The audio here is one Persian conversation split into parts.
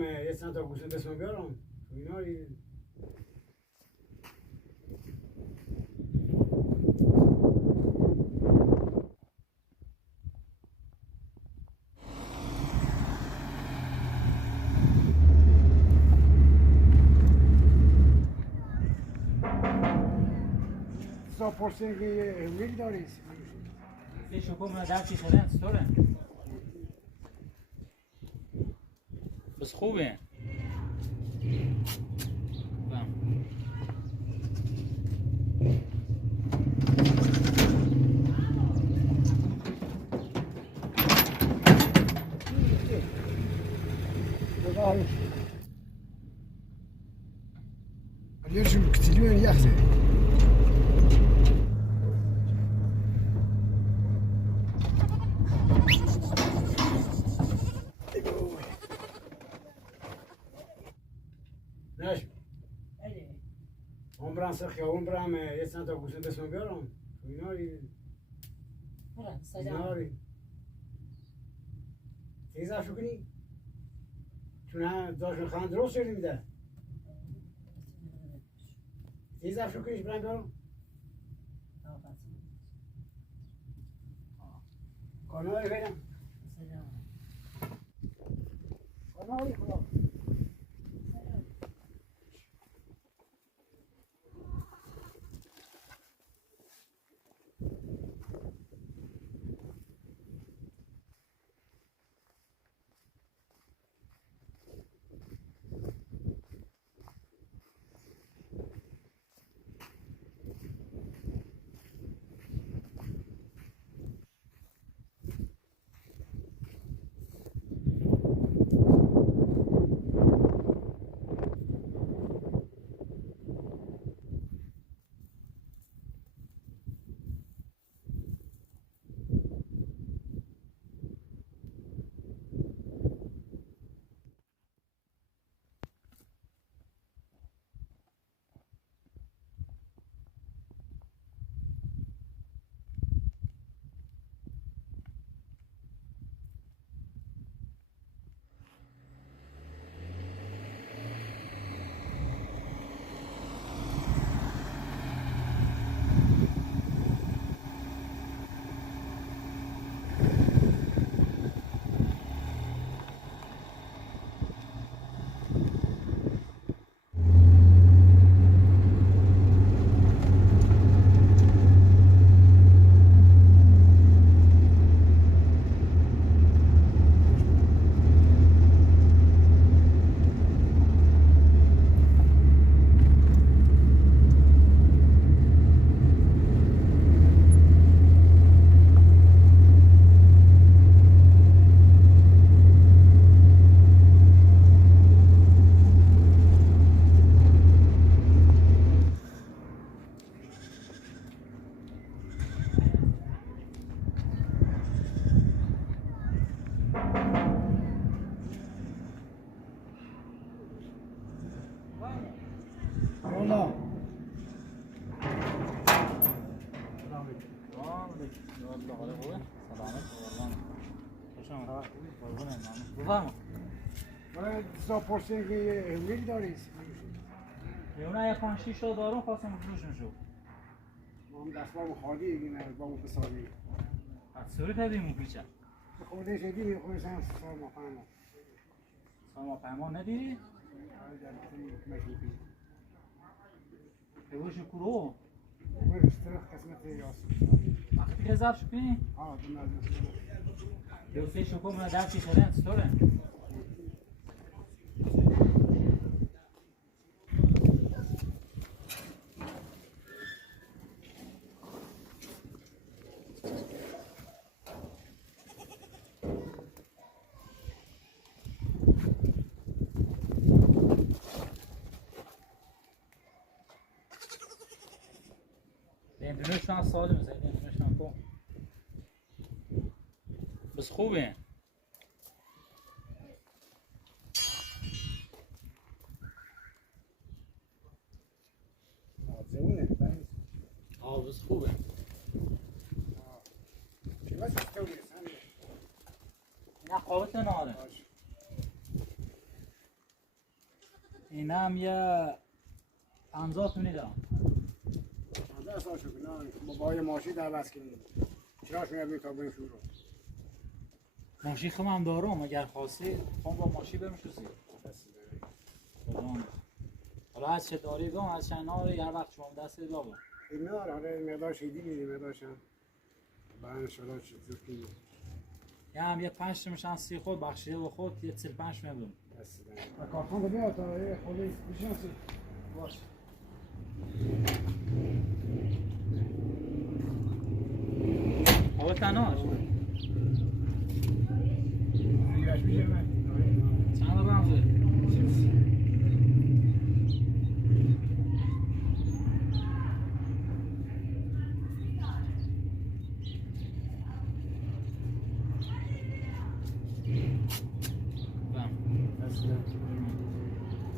برام یه چند تا گوسفند بسم بیارم اینا پرسید که میل دارید سی شکم نه در چی شدن ستوره بس خوبه اليوم كتلون ياخذ نش عمرم سخی عمرم یه چند تا گوسفند بسم بیارم اینا تیزه شو کنی چون داشتون خان درست شدی میده تیزه شو کنیش برم بیارم کانال برم کانال خدا پرسید که میل دارید اونها یه 5-6 تا دارم خواستم فروشون شو ما هم دستمال خالی این با اون بسازیم حدسوری کردیم اون پیچه خودش دیدیم خودش هم ساما پیمان ندیدی؟ بگوش کرو برشتر قسمت یاسو وقتی که زب شکنی؟ آه دو یو سی شکم نه در چی شدن ستوره دندونشون سالم زده دندونشون کن بس خوبه زونه بس خوبه چه استوری نه قابط ناره این هم یه 50 تونی دارم. 15 سال شد نه با یه ماشین در بس کردیم. چرا شما بیت تا بریم شروع. ماشین خم هم دارم اگر خواستی خم با ماشین بریم شوسی. حالا از چه داری گم از شناری هر وقت شما دست دادم. این نه آره مقدار شدی میدیم مقدارشم. بعد شده چطور کی. یه هم یه 5 تمشان سی خود بخشیده به خود یه 45 میدم. و کارتون رو بیاد تا یه خودی بشناسی. باش. آقا تناش. دیگه میشه من. چند رمزه؟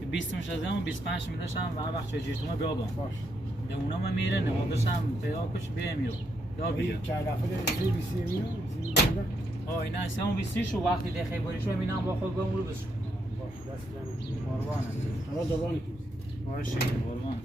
که 20 میشه از اون 25 میداشم و هر وقت چه جیتومه بیابم باش. به اونا من میره نماداشم پیدا کش بیام یو یا بیا بیام که دفعه دیگه بیسی میو زیاد. اینا اصلا اون 20 شو وقتی ده خیبری شو مینم با خود گم رو بس باش دست دادم. قربانه حالا دوباره کی؟ باشه قربان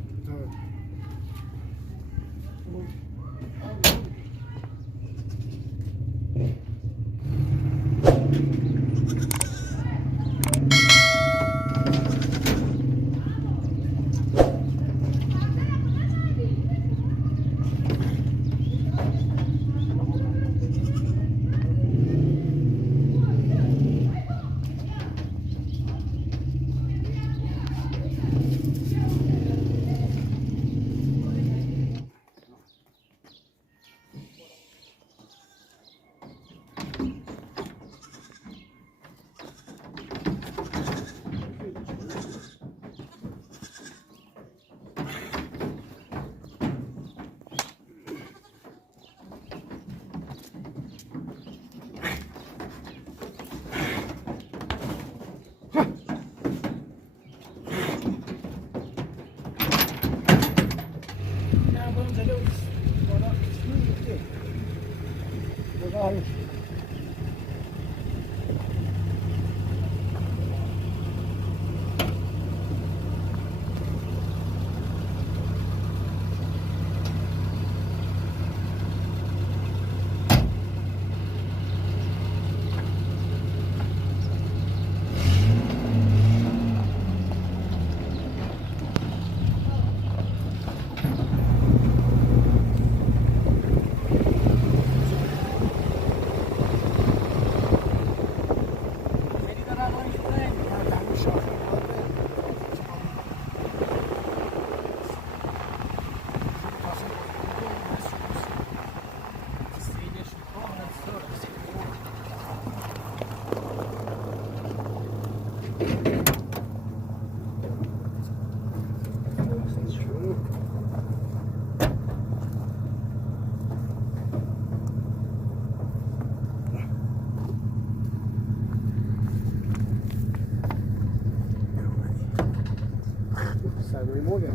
سرمایه موده.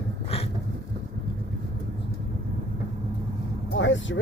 حس شو.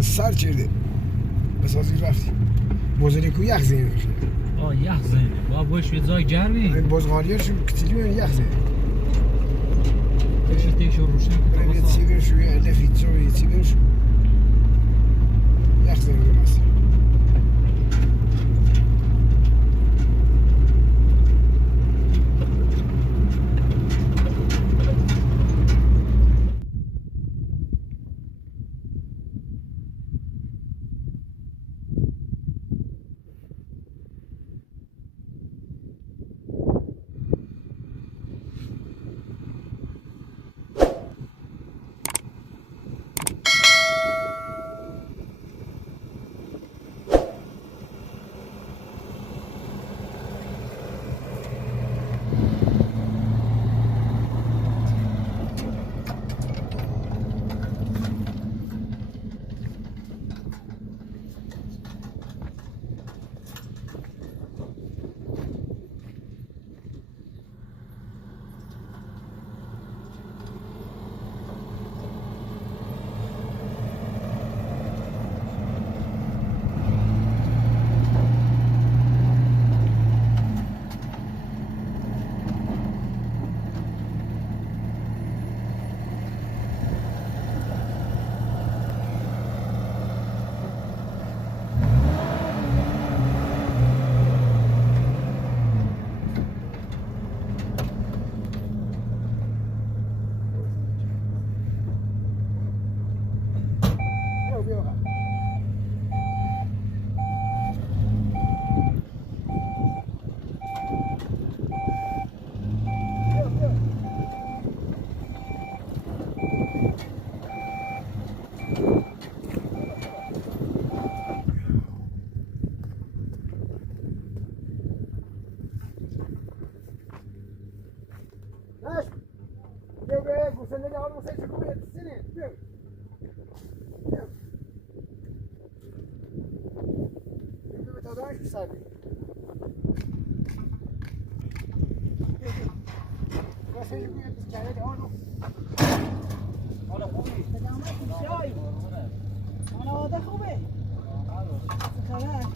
سر چرده بسازی رفتی بازاری کو یخ زینه یخ زینه با باش به جای گرمی این بازغالیش کتیلی من یخ زینه بشه تیکشو روشن برای یه چیگن شو یه لفیت شو یه چیگن شو یخ زینه بماسی باش سادی واسه میگه بیچاره آنو حالا خوبی؟ سلامت شای خانواده خوبه چه خبر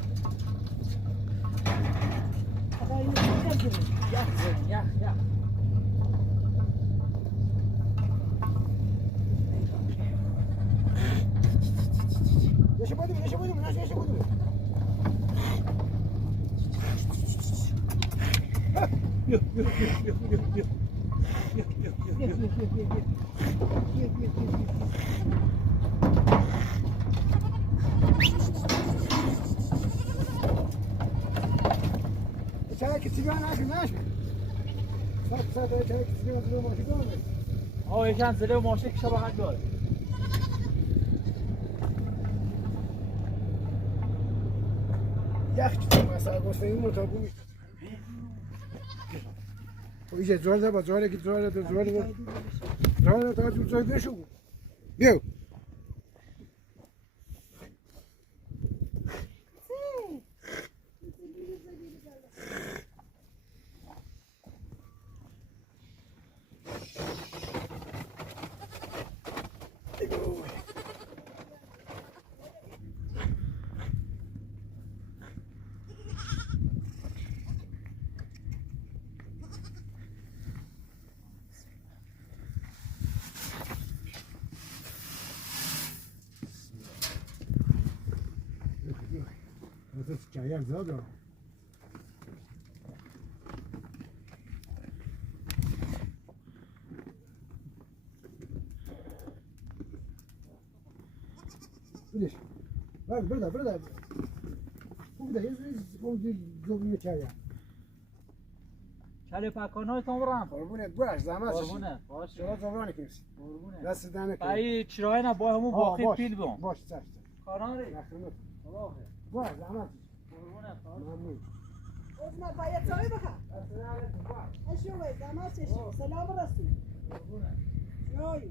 خدا اینو چیکار کنه یخ Deixa eu poder. Çay kitigan aşk. Sat çay kitigan durumu açıklamıyor. آه یکم زده و ماشه که شبه حد داره Yak çıktı mesela göstereyim mi tabu? O iyice zor da bak zor git zor da zor da şu. Biyo. To jest jak zrobią. Widzisz? Bak burada. Burada jest zrobimy ciaja. کله پکانای تان برم قربونت باش زحمت قربونه باشه شما زبانی کنید قربونه دست دهنه کنید بایی چرای نه با همون باقی پیل بم باش چش کاران ری نخدمت الله باش زحمت قربونه ممنون عثمان باید چای بخور اشو باید زمان چشم سلام رسول قربونه شای